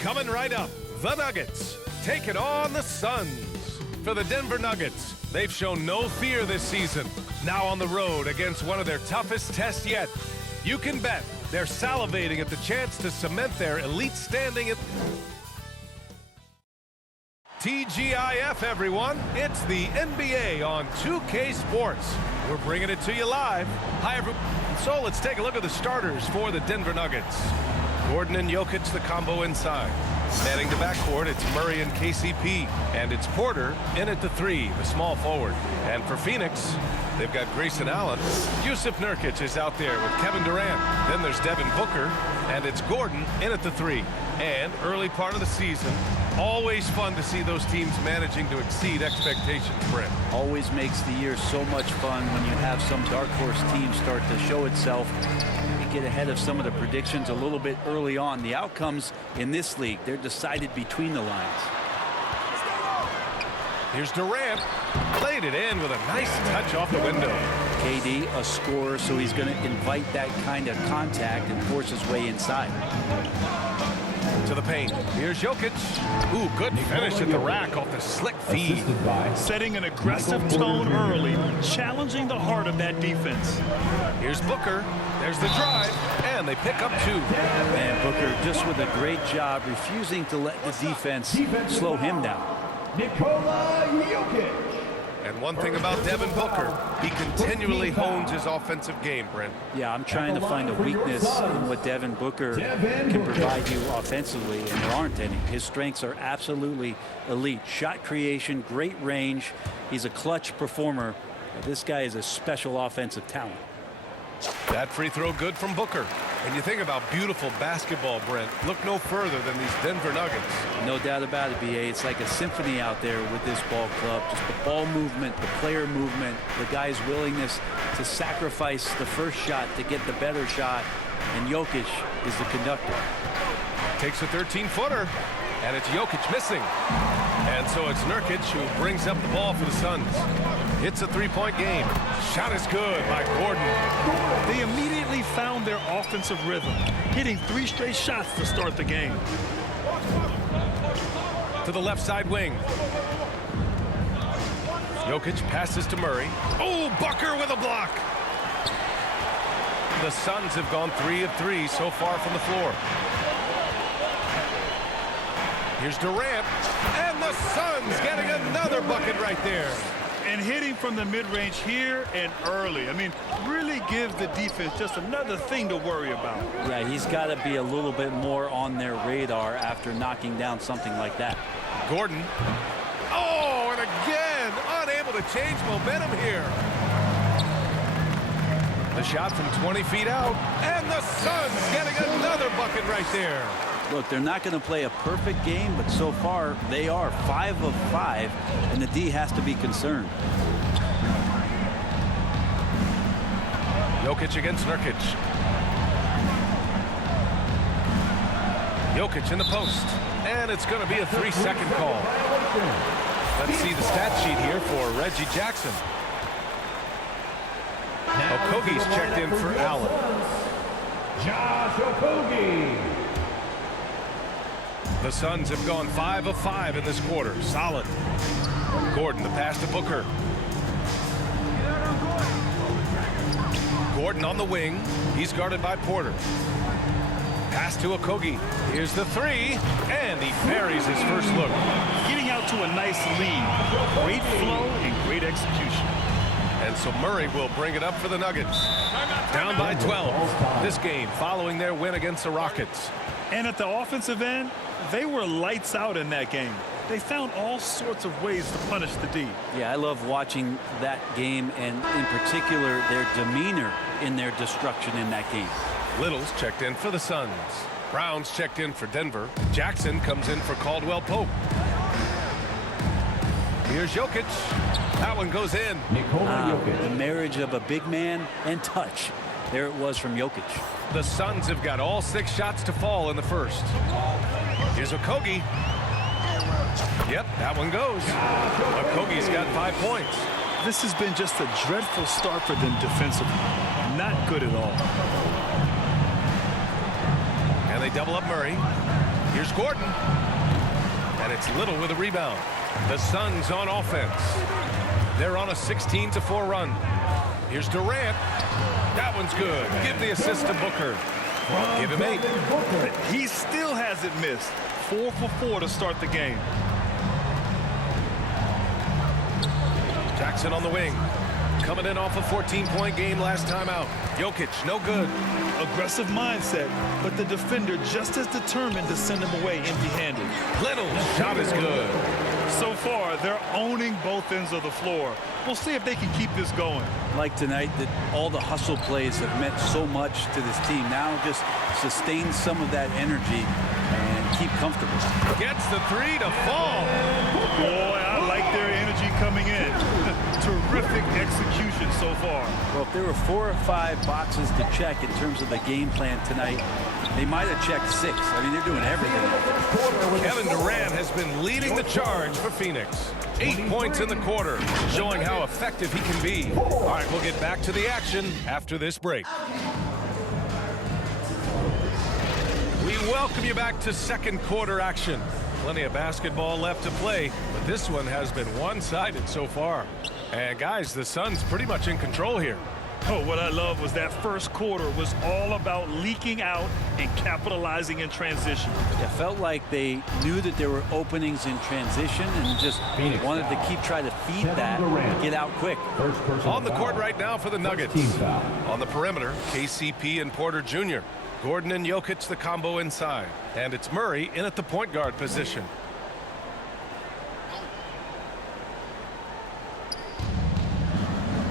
Coming right up, the Nuggets taking on the Suns. For the Denver Nuggets, they've shown no fear this season. Now on the road against one of their toughest tests yet. You can bet they're salivating at the chance to cement their elite standing at TGIF, everyone. It's the NBA on 2K Sports. We're bringing it to you live. Hi, everyone. So let's take a look at the starters for the Denver Nuggets. Gordon and Jokic, the combo inside. Heading to backcourt, it's Murray and KCP. And it's Porter in at the 3, the small forward. And for Phoenix, they've got Grayson Allen. Jusuf Nurkic is out there with Kevin Durant. Then there's Devin Booker. And it's Gordon in at the 3. And early part of the season, always fun to see those teams managing to exceed expectations, Brent. Always makes the year so much fun when you have some dark horse team start to show itself. Get ahead of some of the predictions a little bit early on. The outcomes in this league, they're decided between the lines. Here's Durant. Played it in with a nice touch off the window. KD, a scorer, so he's going to invite that kind of contact and force his way inside. To the paint. Here's Jokic. Ooh, good finish at the rack off the slick feed. Setting an aggressive tone early, challenging the heart of that defense. Here's Booker. There's the drive, and they pick up 2. Man, Booker just with a great job refusing to let the defense slow him down. And one thing about Devin Booker, he continually hones his offensive game, Brent. Yeah, I'm trying to find a weakness in what Devin Booker can provide you offensively, and there aren't any. His strengths are absolutely elite. Shot creation, great range. He's a clutch performer. This guy is a special offensive talent. That free throw good from Booker. And you think about beautiful basketball, Brent. Look no further than these Denver Nuggets. No doubt about it, B.A. It's like a symphony out there with this ball club. Just the ball movement, the player movement, the guy's willingness to sacrifice the first shot to get the better shot. And Jokic is the conductor. Takes a 13-footer, and it's Jokic missing. And so it's Nurkic who brings up the ball for the Suns. It's a three-point game. Shot is good by Gordon. They immediately found their offensive rhythm, hitting 3 straight shots to start the game. To the left side wing. Jokic passes to Murray. Oh, Booker with a block. The Suns have gone 3 of 3 so far from the floor. Here's Durant, and the Suns getting another bucket right there. And hitting from the mid-range here and early. I mean, really give the defense just another thing to worry about. Yeah, he's got to be a little bit more on their radar after knocking down something like that. Gordon. Oh, and again, unable to change momentum here. The shot from 20 feet out, and the Suns getting another bucket right there. Look, they're not going to play a perfect game, but so far they are 5 of 5, and the D has to be concerned. Jokic against Nurkic. Jokic in the post, and it's going to be a 3-second call. Let's see the stat sheet here for Reggie Jackson. Okogie's checked in for Allen. Josh Okogie. The Suns have gone 5 of 5 in this quarter. Solid. Gordon, the pass to Booker. Gordon on the wing. He's guarded by Porter. Pass to Okogie. Here's the 3, and he buries his first look. Getting out to a nice lead. Great flow and great execution. And so Murray will bring it up for the Nuggets. Down by 12. This game following their win against the Rockets. And at the offensive end, they were lights out in that game. They found all sorts of ways to punish the D. Yeah, I love watching that game, and in particular, their demeanor in their destruction in that game. Little's checked in for the Suns. Brown's checked in for Denver. Jackson comes in for Caldwell Pope. Here's Jokic. That one goes in. The marriage of a big man and touch. There it was from Jokic. The Suns have got all 6 shots to fall in the first. Here's Okogie. Yep, that one goes. Okogie's got 5 points. This has been just a dreadful start for them defensively. Not good at all. And they double up Murray. Here's Gordon. And it's Little with a rebound. The Suns on offense. They're on a 16-4 run. Here's Durant. That one's good. Give the assist to Booker. Give him 8. He still hasn't missed. 4 for 4 to start the game. Jackson on the wing. Coming in off a 14-point game last time out. Jokic, no good. Aggressive mindset, but the defender just as determined to send him away empty-handed. Little's shot is good. So far, they're owning both ends of the floor. We'll see if they can keep this going. Like tonight, that all the hustle plays have meant so much to this team. Now just sustain some of that energy and keep comfortable. Gets the 3 to fall. Boy, I like their energy coming in. Terrific execution so far. Well, if there were 4 or 5 boxes to check in terms of the game plan tonight, they might have checked 6. I mean, they're doing everything. Kevin Durant has been leading the charge for Phoenix. 8 points in the quarter, showing how effective he can be. All right, we'll get back to the action after this break. We welcome you back to second quarter action. Plenty of basketball left to play, but this one has been one-sided so far. And guys, the Suns pretty much in control here. Oh, what I love was that first quarter was all about leaking out and capitalizing in transition. It felt like they knew that there were openings in transition and just wanted to keep trying to feed that and get out quick. On the court right now for the Nuggets. On the perimeter, KCP and Porter Jr. Gordon and Jokic the combo inside. And it's Murray in at the point guard position.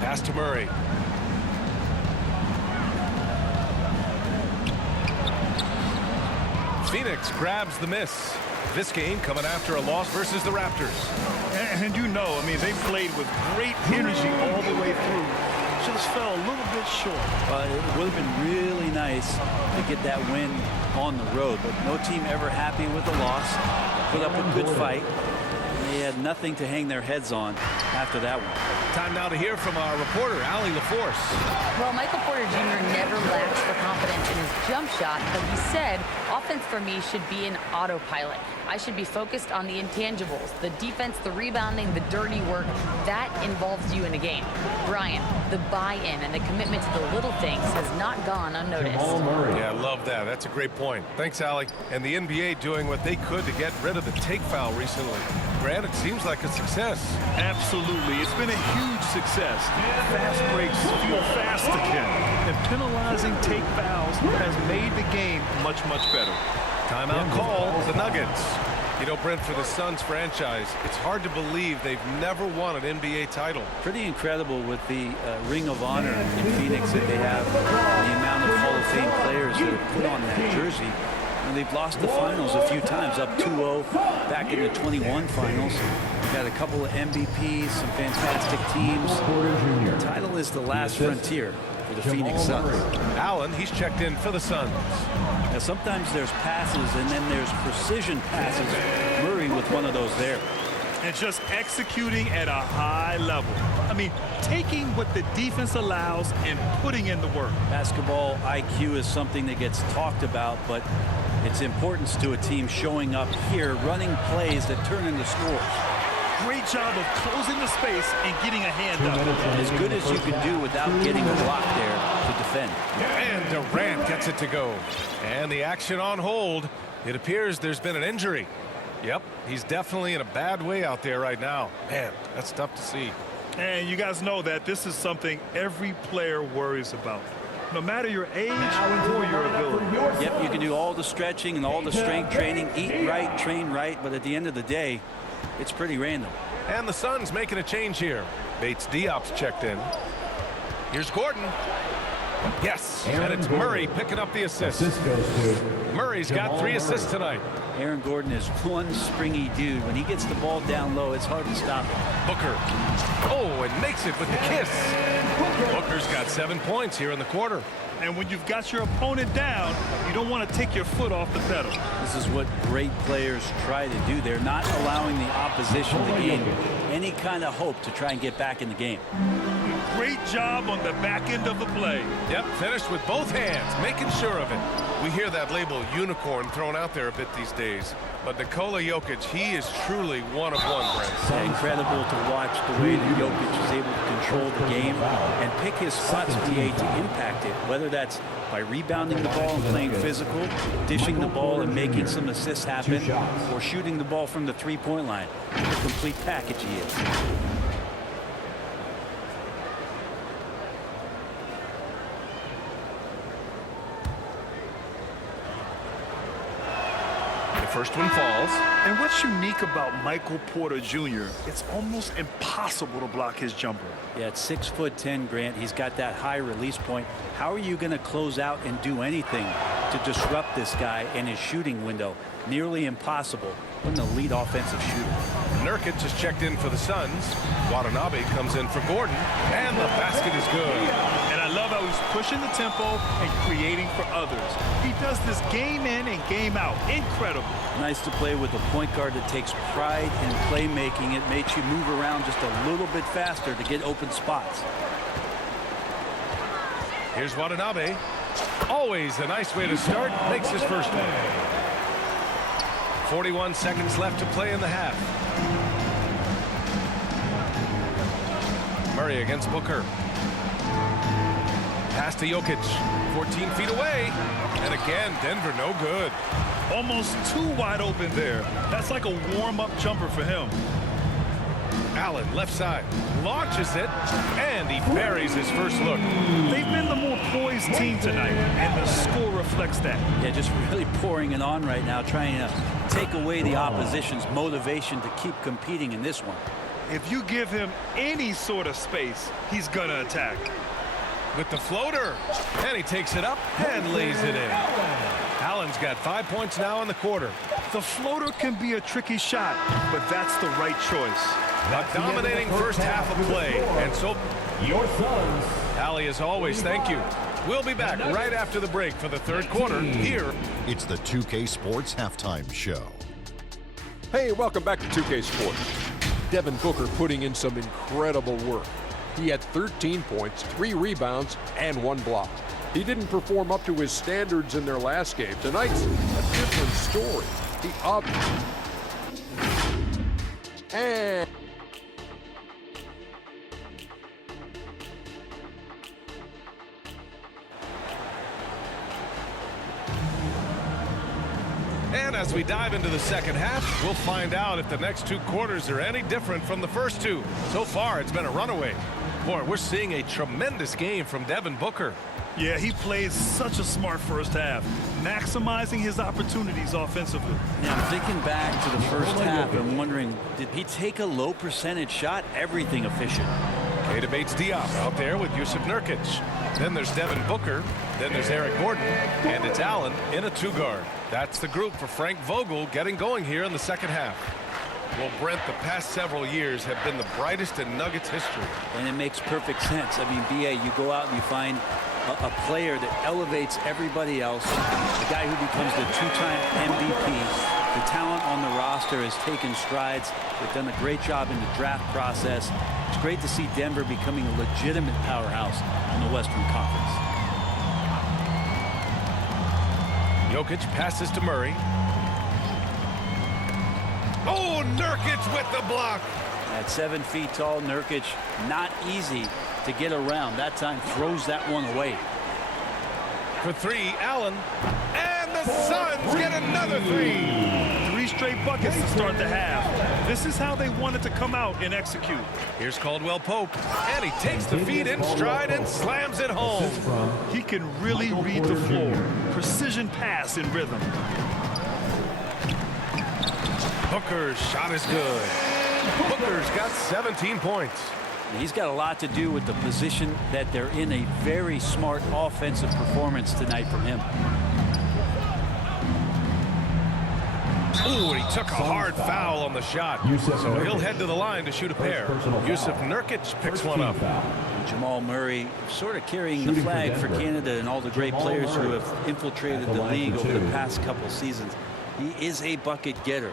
Pass to Murray. Phoenix grabs the miss. This game coming after a loss versus the Raptors. And you know, I mean, they played with great energy all the way through. Just fell a little bit short. It would have been really nice to get that win on the road, but no team ever happy with a loss. Put up a good fight. They had nothing to hang their heads on after that one. Time now to hear from our reporter, Allie LaForce. Well, Michael Porter Jr. never lacks for confidence in his jump shot, but he said, offense for me should be an autopilot. I should be focused on the intangibles, the defense, the rebounding, the dirty work. That involves you in a game. Brian, the buy-in and the commitment to the little things has not gone unnoticed. Yeah, I love that. That's a great point. Thanks, Allie. And the NBA doing what they could to get rid of the take foul recently. Grant, it seems like a success. Absolutely. It's been a huge success. Fast breaks feel fast again. And penalizing take fouls has made the game much, much better. Timeout call, the Nuggets. You know, Brent, for the Suns franchise, it's hard to believe they've never won an NBA title. Pretty incredible with the Ring of Honor in Phoenix that they have, the amount of Hall of Fame players that have put on that jersey. And they've lost the finals a few times, up 2-0 back in the 21 finals. We've got a couple of MVPs, some fantastic teams. The title is the last frontier for the Phoenix Suns. Allen, he's checked in for the Suns. Now, sometimes there's passes and then there's precision passes. Murray with one of those there. And just executing at a high level. I mean, taking what the defense allows and putting in the work. Basketball IQ is something that gets talked about, but its importance to a team showing up here, running plays that turn into scores. Great job of closing the space and getting a hand up. As good as you can do without getting a block there to defend. And Durant gets it to go. And the action on hold. It appears there's been an injury. Yep, he's definitely in a bad way out there right now. Man, that's tough to see. And you guys know that this is something every player worries about. No matter your age or your ability. Yep, you can do all the stretching and all the strength training, eat right, train right, but at the end of the day, it's pretty random. And the Suns making a change here. Bates Diop's checked in. Here's Gordon. Yes, and it's Murray picking up the assist. Murray's got 3 assists tonight. Aaron Gordon is one springy dude. When he gets the ball down low, it's hard to stop him. Booker. Oh, and makes it with the kiss. Booker's got 7 points here in the quarter. And when you've got your opponent down, you don't want to take your foot off the pedal. This is what great players try to do. They're not allowing the opposition to gain any kind of hope to try and get back in the game. Great job on the back end of the play. Yep, finished with both hands, making sure of it. We hear that label unicorn thrown out there a bit these days. But Nikola Jokic, he is truly one of one, Brent. Yeah, incredible to watch the way that Jokic is able to control the game and pick his spots, PA, to impact it, whether that's by rebounding the ball and playing physical, dishing the ball and making some assists happen, or shooting the ball from the three-point line. The complete package he is. First one falls. And what's unique about Michael Porter Jr., it's almost impossible to block his jumper. Yeah, at 6'10", Grant, he's got that high release point. How are you going to close out and do anything to disrupt this guy in his shooting window? Nearly impossible. What an elite offensive shooter. Nurkic just checked in for the Suns. Watanabe comes in for Gordon, and the basket is good. And I love how he's pushing the tempo and creating for others. He does this game in and game out. Incredible. Nice to play with a point guard that takes pride in playmaking. It makes you move around just a little bit faster to get open spots. Here's Watanabe. Always a nice way to start. Makes his first one. 41 seconds left to play in the half. Murray against Booker. Pass to Jokic. 14 feet away. And again, Denver no good. Almost too wide open there. That's like a warm-up jumper for him. Allen, left side, launches it, and he buries his first look. They've been the more poised team tonight, and the score reflects that. Yeah, just really pouring it on right now, trying to take away the opposition's motivation to keep competing in this one. If you give him any sort of space, he's going to attack. With the floater, and he takes it up and lays it in. Allen's got 5 points now in the quarter. The floater can be a tricky shot, but that's the right choice. A dominating first half of play, and so Your Suns. Allie, as always, thank you. We'll be back right after the break for the third quarter here. It's the 2K Sports Halftime Show. Hey, welcome back to 2K Sports. Devin Booker putting in some incredible work. He had 13 points, 3 rebounds, and 1 block. He didn't perform up to his standards in their last game. Tonight's a different story. He up and And as we dive into the second half, we'll find out if the next 2 quarters are any different from the first 2. So far, it's been a runaway. Boy, we're seeing a tremendous game from Devin Booker. Yeah, he played such a smart first half, maximizing his opportunities offensively. Now, I'm thinking back to the first half, I'm wondering, did he take a low percentage shot? Everything efficient. Keita Bates-Diop out there with Yusuf Nurkic. Then there's Devin Booker. Then there's Eric Gordon. And it's Allen in a 2-guard. That's the group for Frank Vogel getting going here in the second half. Well, Brent, the past several years have been the brightest in Nuggets history. And it makes perfect sense. I mean, BA, you go out and you find a player that elevates everybody else, a guy who becomes the 2-time MVP. The talent on the roster has taken strides. They've done a great job in the draft process. It's great to see Denver becoming a legitimate powerhouse in the Western Conference. Jokic passes to Murray. Oh, Nurkic with the block. At 7 feet tall, Nurkic, not easy to get around. That time throws that one away. For 3, Allen. And the Suns get another 3. 3 straight buckets to start the half. This is how they wanted to come out and execute. Here's Caldwell Pope. And he takes the feed in stride and slams it home. He can really read the floor. Precision pass in rhythm. Booker's shot is good. Booker's got 17 points. He's got a lot to do with the position that they're in. A very smart offensive performance tonight from him. Ooh, and he took a hard foul on the shot. So he'll head to the line to shoot a pair. Yusuf Nurkic picks one up. Jamal Murray sort of carrying the flag for Canada and all the great players who have infiltrated the league over the past couple seasons. He is a bucket getter.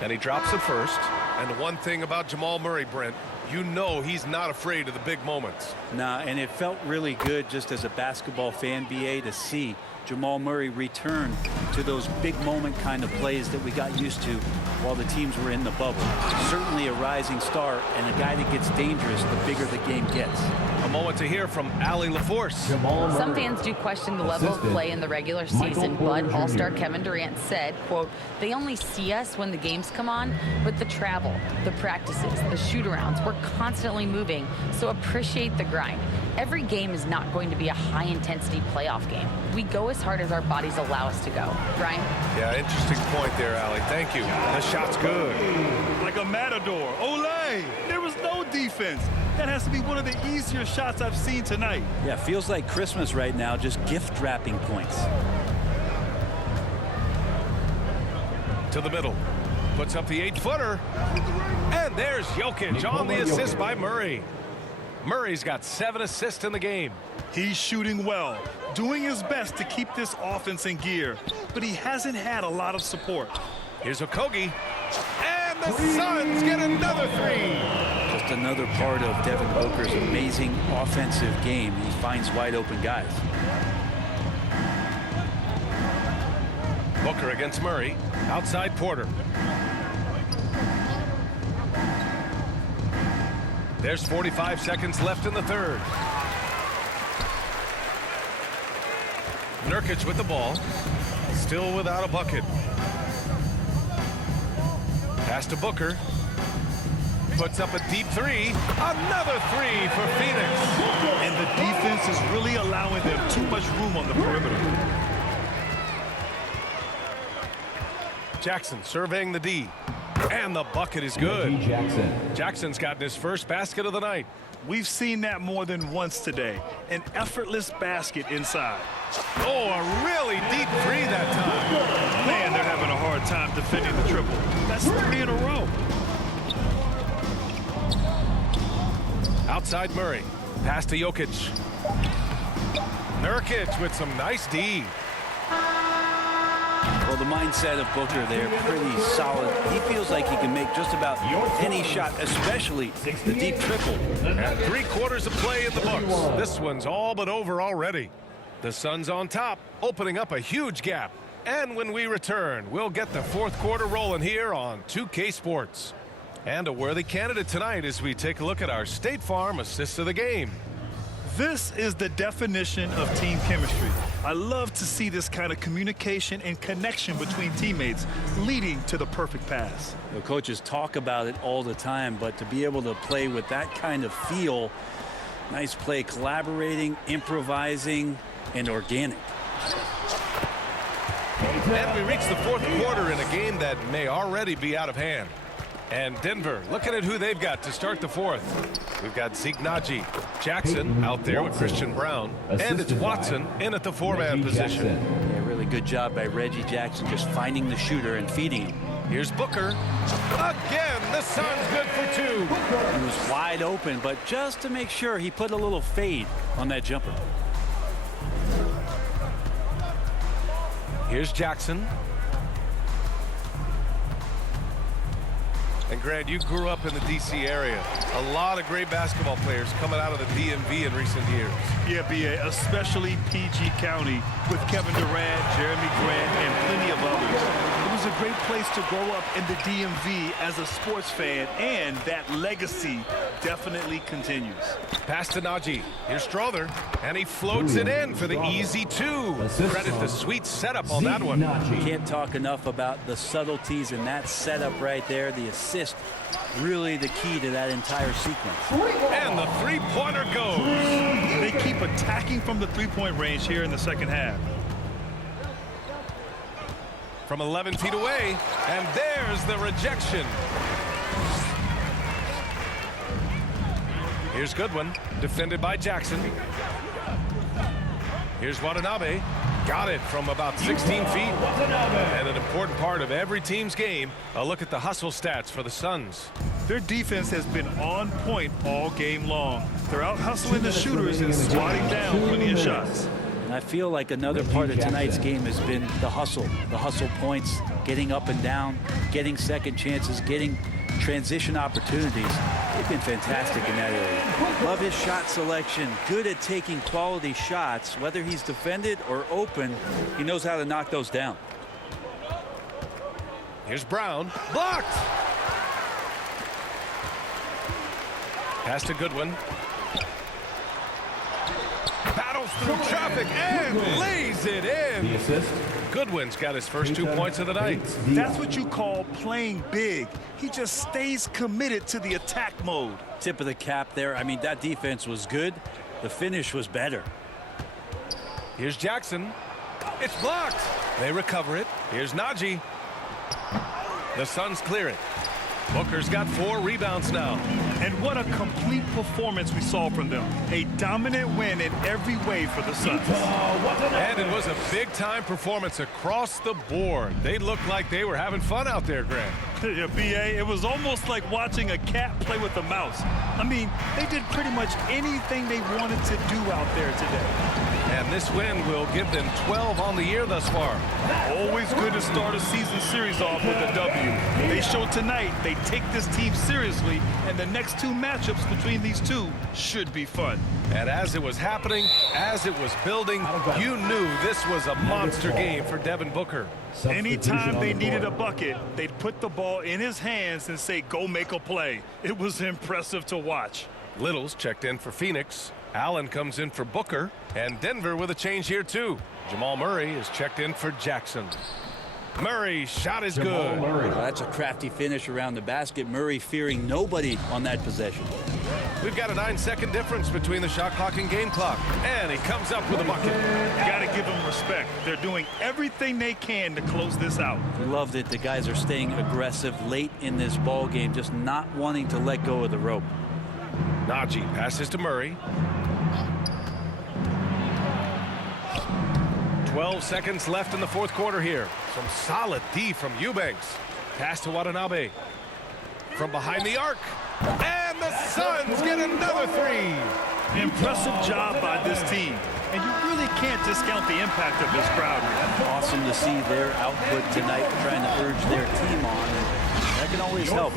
And he drops it first. And one thing about Jamal Murray, Brent, you know he's not afraid of the big moments. Nah, and it felt really good just as a basketball fan, BA, to see Jamal Murray return to those big moment kind of plays that we got used to while the teams were in the bubble. Certainly a rising star and a guy that gets dangerous the bigger the game gets. A moment to hear from Allie LaForce. Some fans do question the level of play in the regular season, but All-Star Kevin Durant said, quote, "They only see us when the games come on, but the travel, the practices, the shoot-arounds, we're constantly moving, so appreciate the grind. Every game is not going to be a high-intensity playoff game. We go as hard as our bodies allow us to go." Brian? Yeah, interesting point there, Allie. Thank you. The shot's good. Like a matador. Olay! There was no defense. That has to be one of the easier shots I've seen tonight. Yeah, feels like Christmas right now, just gift wrapping points. To the middle. Puts up the 8-footer. And there's Jokic on the assist by Murray. Murray's got 7 assists in the game. He's shooting well, doing his best to keep this offense in gear, but he hasn't had a lot of support. Here's Okogie. And the Suns get another 3. Just another part of Devin Booker's amazing offensive game. He finds wide open guys. Booker against Murray. Outside Porter. There's 45 seconds left in the third. Nurkic with the ball. Still without a bucket. Pass to Booker. Puts up a deep 3. Another 3 for Phoenix. And the defense is really allowing them too much room on the perimeter. Jackson surveying the D. And the bucket is good. Jackson's gotten his first basket of the night. We've seen that more than once today. An effortless basket inside. Oh, a really deep 3 that time. Man, they're having a hard time defending the triple. That's 3 in a row. Outside Murray. Pass to Jokic. Nurkic with some nice D. Well, the mindset of Booker there, pretty solid. He feels like he can make just about any shot, especially the deep triple. And 3/4 of play in the books. This one's all but over already. The Suns on top, opening up a huge gap. And when we return, we'll get the fourth quarter rolling here on 2K Sports. And a worthy candidate tonight as we take a look at our State Farm assist of the game. This is the definition of team chemistry. I love to see this kind of communication and connection between teammates leading to the perfect pass. The coaches talk about it all the time, but to be able to play with that kind of feel, nice play, collaborating, improvising, and organic. And we reach the fourth quarter in a game that may already be out of hand. And Denver, looking at who they've got to start the fourth. We've got Zeke Naji, Jackson out there with Christian Brown, and it's Watson in at the 4-man position. Yeah, really good job by Reggie Jackson just finding the shooter and feeding him. Here's Booker. Again, the Suns good for 2. He was wide open, but just to make sure, he put a little fade on that jumper. Here's Jackson. And Grant, you grew up in the D.C. area. A lot of great basketball players coming out of the DMV in recent years. Yeah, BA, especially PG County with Kevin Durant, Jeremy Grant, and plenty of others. It was a great place to grow up in the DMV as a sports fan, and that legacy definitely continues. Pass to Naji. Here's Strother, and he floats it in for the easy 2. Credit the sweet setup on that one. Can't talk enough about the subtleties in that setup right there. The assist, really the key to that entire sequence. And the 3-pointer goes. They keep attacking from the three-point range here in the second half. From 11 feet away, and there's the rejection. Here's Goodwin, defended by Jackson. Here's Watanabe. Got it from about 16 feet. And an important part of every team's game, a look at the hustle stats for the Suns. Their defense has been on point all game long. They're out hustling the shooters and swatting down plenty of shots. And I feel like another part of tonight's game has been the hustle points, getting up and down, getting second chances, getting transition opportunities, they've been fantastic in that area. Love his shot selection. Good at taking quality shots. Whether he's defended or open, he knows how to knock those down. Here's Brown. Blocked! Pass to Goodwin. Battles through traffic and lays it in. The assist. Goodwin's got his first 2 points of the night. That's what you call playing big. He just stays committed to the attack mode. Tip of the cap there. I mean, that defense was good. The finish was better. Here's Jackson. It's blocked. They recover it. Here's Najee. The Suns clear it. Booker's got 4 rebounds now. And what a complete performance we saw from them. A dominant win in every way for the Suns. And it was a big-time performance across the board. They looked like they were having fun out there, Grant. Yeah, B.A., it was almost like watching a cat play with a mouse. I mean, they did pretty much anything they wanted to do out there today. And this win will give them 12 on the year thus far. Always good to start a season series off with a W. They showed tonight they take this team seriously, and the next 2 matchups between these two should be fun. And as it was happening, as it was building, you knew this was a monster game for Devin Booker. Anytime they needed a bucket, they'd put the ball in his hands and say, go make a play. It was impressive to watch. Little's checked in for Phoenix. Allen comes in for Booker. And Denver with a change here, too. Jamal Murray is checked in for Jackson. Murray's shot is good. That's a crafty finish around the basket. Murray fearing nobody on that possession. We've got a 9-second difference between the shot clock and game clock. And he comes up with a bucket. You got to give them respect. They're doing everything they can to close this out. Loved it. The guys are staying aggressive late in this ball game, just not wanting to let go of the rope. Najee passes to Murray. 12 seconds left in the 4th quarter here. Some solid D from Eubanks. Pass to Watanabe. From behind the arc. And the Suns get another 3. Impressive job by this team. And you really can't discount the impact of this crowd here. Awesome to see their output tonight, trying to urge their team on. And that can always help.